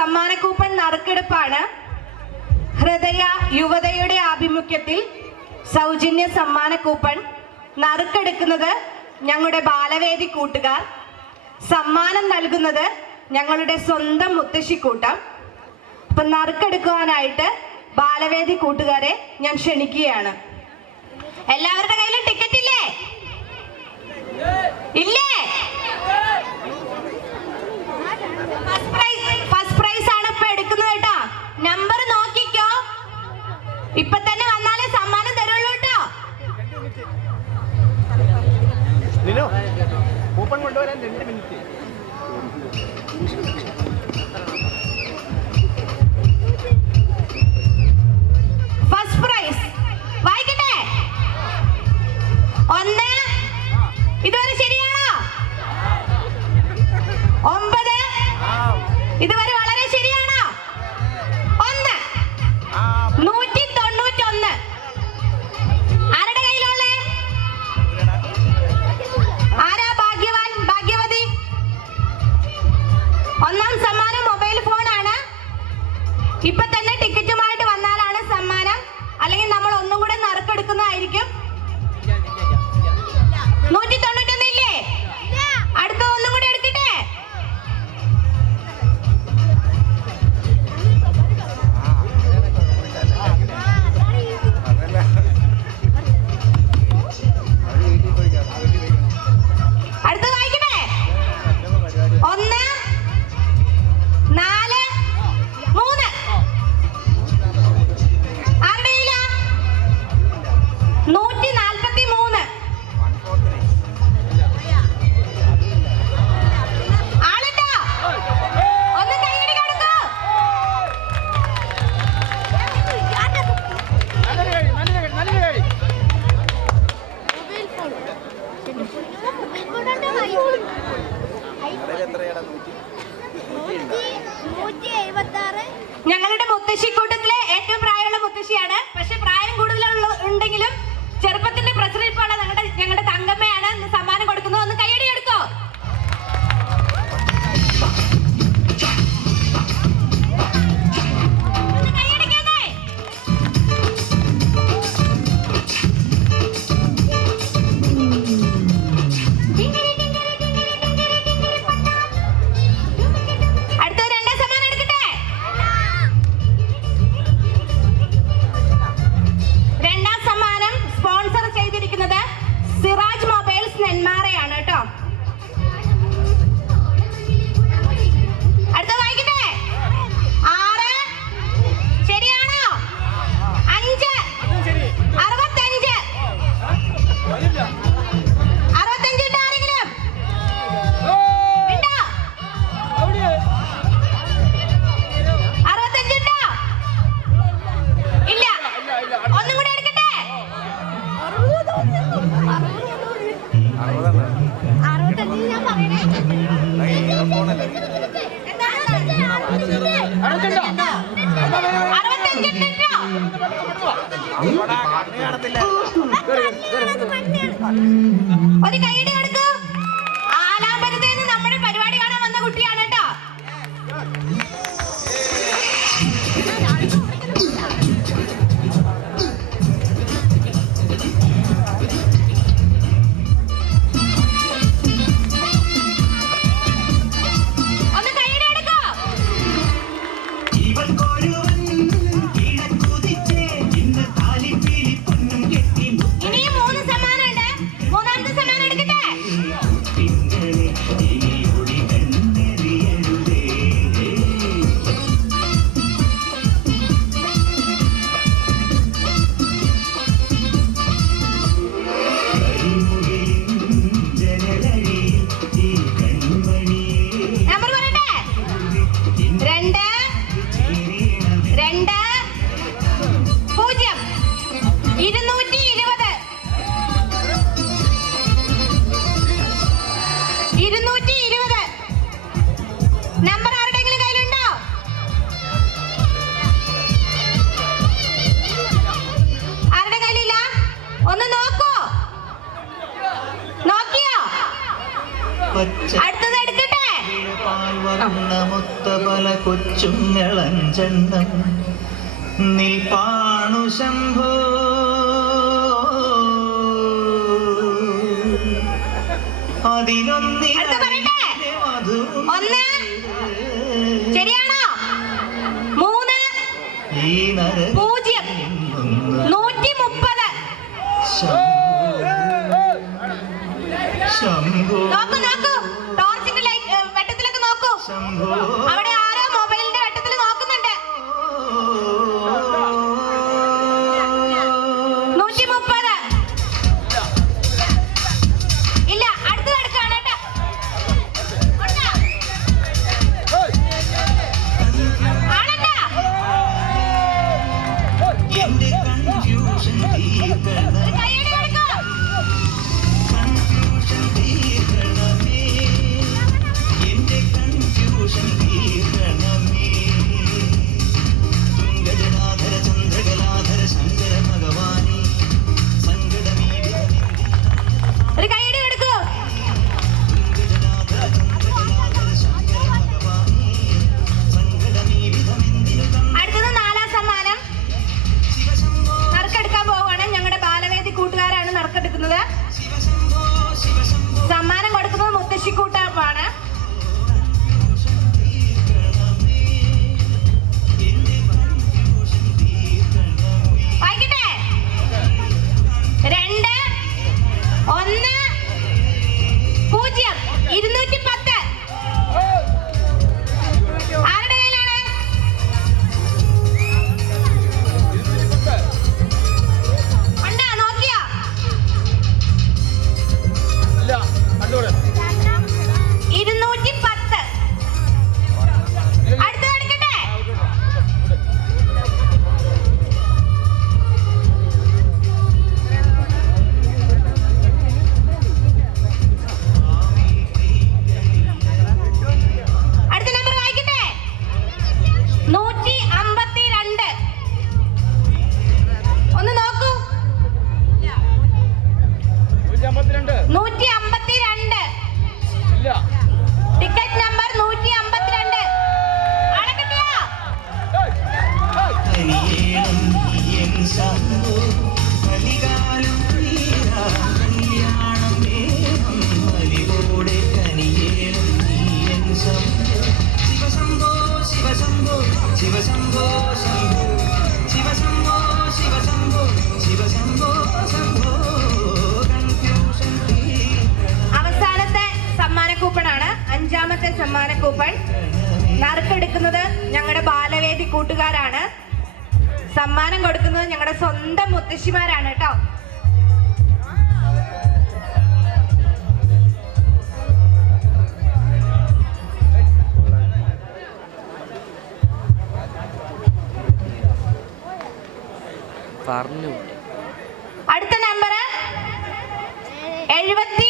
സമ്മാന കൂപ്പൺ നറുക്കെടുപ്പാണ്. ഹൃദയ യുവതയുടെ ആഭിമുഖ്യത്തിൽ സൗജന്യ സമ്മാന കൂപ്പൺ നറുക്കെടുക്കുന്നത് ഞങ്ങളുടെ ബാലവേദി കൂട്ടുകാർ. സമ്മാനം നൽകുന്നത് ഞങ്ങളുടെ സ്വന്തം മുത്തശ്ശിക്കൂട്ടം. അപ്പൊ നറുക്കെടുക്കുവാനായിട്ട് ബാലവേദി കൂട്ടുകാരെ ഞാൻ ക്ഷണിക്കുകയാണ്. എല്ലാവരുടെ കയ്യിലും ടിക്കറ്റ് ഇല്ലേ? ഇല്ലേ? ഫസ്റ്റ് പ്രൈസ് ആണ് ഇപ്പൊ എടുക്കുന്നത് കേട്ടോ. നമ്പർ നോക്കിക്കോ, ഇപ്പൊ തന്നെ വന്നാലേ സമ്മാനം തരുള്ളൂ കേട്ടോ. കൂപ്പൺ കൊണ്ടുവരാൻ 2 മിനിറ്റ്. ഫസ്റ്റ് പ്രൈസ് വായിക്കട്ടെ. 1 ഇതുവരെ ശരിയാണോ? 9 ഇതുവരെ വളരെ ശരിയാണോ? 1 191. ആരുടെ കയ്യിലുള്ളേ? ആരാ ഭാഗ്യവാൻ ഭാഗ്യവതി? ഒന്നാം സമ്മാനം മൊബൈൽ ഫോണാണ്. ഇപ്പൊ തന്നെ ടിക്കറ്റുമായിട്ട് വന്നാലാണ് സമ്മാനം, അല്ലെങ്കിൽ നമ്മൾ ഒന്നും കൂടെ നറുക്കെടുക്കുന്നതായിരിക്കും. 191 ഇല്ലേ? അടുത്ത ഒന്നും കൂടെ എടുക്കട്ടെ. അടുത്ത വായിക്കട്ടെ. 1 4 3. ആരുടെ കയ്യിലാ? 143. ആളുണ്ടോ? ഒന്ന് കൈയടി കൊടുക്കൂ. ഞങ്ങളുടെ മുത്തശ്ശിക്കൂട്ടത്തിലെ ഏറ്റവും പ്രായമുള്ള മുത്തശ്ശിയാണ്. പക്ഷെ പ്രായം കൂടുതലുള്ള ഉണ്ടെങ്കിലും ചെറുപ്പത്തിന്റെ പ്രസരിപ്പാണ് ഞങ്ങളുടെ തങ്കമ്മയാണ് ഇന്ന് സമ്മാനം കൊടുക്കുന്നത്. ഒന്ന് കൈയടി എടുക്കോ. ഒന്ന് കൈയടിക്കാതെ. അടുത്ത 2 സമ്മാനം എടുക്കട്ടെ. 2ാം സമ്മാനം സ്പോൺസർ ചെയ്തിരിക്കുന്നത് സിറാജ് മൊബൈൽസ് നെന്മാറയാണ് കേട്ടോ. അടുത്ത വായിക്കട്ടെ. 6 ശരിയാണോ? 5 65. 65 ഇട്ടോ ആരെങ്കിലും? ഇട്ടോ? 65 ഇട്ടോ? ഇല്ല. ഒന്നും കൂടെ എടുക്കട്ടെ. 65 ഇട്ടോ? ഒരു കൈയടി കൊടുക്കൂ. ആലാപനത്തിൽ നിന്ന് നമ്മുടെ പരിപാടി കാണാൻ വന്ന കുട്ടിയാണ് കേട്ടോ. ഒന്ന് കൈയടി എടുക്കൂ. ഇനിയും 3 സമ്മാനം ഉണ്ട്. 3ാമത്തെ സമ്മാനം എടുക്കട്ടെ. കൊച്ചുങ്ങളഞ്ചെണ്ണം നിൽപ്പാണു ശംഭോ അതിലൊന്നി ഒന്ന് ശരിയാണോ? 3 0 130. ശംഭോ നോക്കൂ നോക്കൂ, ടോർച്ചിന്റെ ലൈറ്റ് വെട്ടത്തിലൊക്കെ നോക്കൂ. അവിടെ ആരോ മൊബൈലിന്റെ വെട്ടത്തിൽ നോക്കുന്നുണ്ട്. 130. ഇല്ല, അടുത്ത് കിടക്കാണ് കേട്ടോ. ആളെന്താ? എന്റെ കൺഫ്യൂഷൻ തീർക്കണം ഒരു കയ്യടി കൊടുക്കൂ. കൺഫ്യൂഷൻ തീർക്കണമേ എന്റെ കൺഫ്യൂഷൻ തീർക്കണമേ തുംഗജടാധര ചന്ദ്രകലാധര ശങ്കര ഭഗവാനെ സങ്കടമീ ഒരു കയ്യടി കൊടുക്കൂ. തുംഗജടാധര ചന്ദ്രകലാധര ശങ്കര ഭഗവാനെ സങ്കടമീ വിധമെന്തിനു അടുത്തത് 4ാം സമ്മാനം ശിവശംഭോ നറുക്കെടുക്കാൻ പോവുകയാണ്. ഞങ്ങളുടെ ബാലവേദി കൂട്ടുകാരാണ് നറുക്കെടുക്കുന്നത്. ശിവശംഭോ ശിവശംഭോ സമ്മാനം കൊടുക്കുന്നത് മുത്തശ്ശിക്കൂട്ടമാണ്. വായിക്കട്ടെ. 2 1 0 210. ആരുടെ കയ്യിലാണ്? ഉണ്ടാ നോക്കിയോ? ഇല്ല കണ്ടോളെ 210. അടുത്ത എടുക്കട്ടെ. അടുത്ത നമ്പർ വായിക്കട്ടെ. 152. ഒന്ന് നോക്കൂ. 152 152. ഇല്ല ടിക്കറ്റ് നമ്പർ 152. ആളെ കിട്ടിയോ? കനിയേണം നീയൻ ശംഭോ കലികാലം തീരാ കല്യാണം വേണം മലിവോടെ കനിയേണം നീയൻ ശംഭോ ശിവശംഭോ ശിവശംഭോ ശിവശംഭോ ശംഭോ ശിവശംഭോ ശിവശംഭോ ശിവശംഭോ ശംഭോ കൺഫ്യൂഷൻ തീർക്കണം അവസാനത്തെ സമ്മാന കൂപ്പണാണ്. 5ാമത്തെ സമ്മാന കൂപ്പൺ നറുക്കെടുക്കുന്നത് ഞങ്ങളുടെ ബാലവേദി കൂട്ടുകാരാണ്. സമ്മാനം കൊടുക്കുന്നത് ഞങ്ങളുടെ സ്വന്തം മുത്തശ്ശിമാരാണ് കേട്ടോ. പറഞ്ഞു അടുത്ത നമ്പർ 70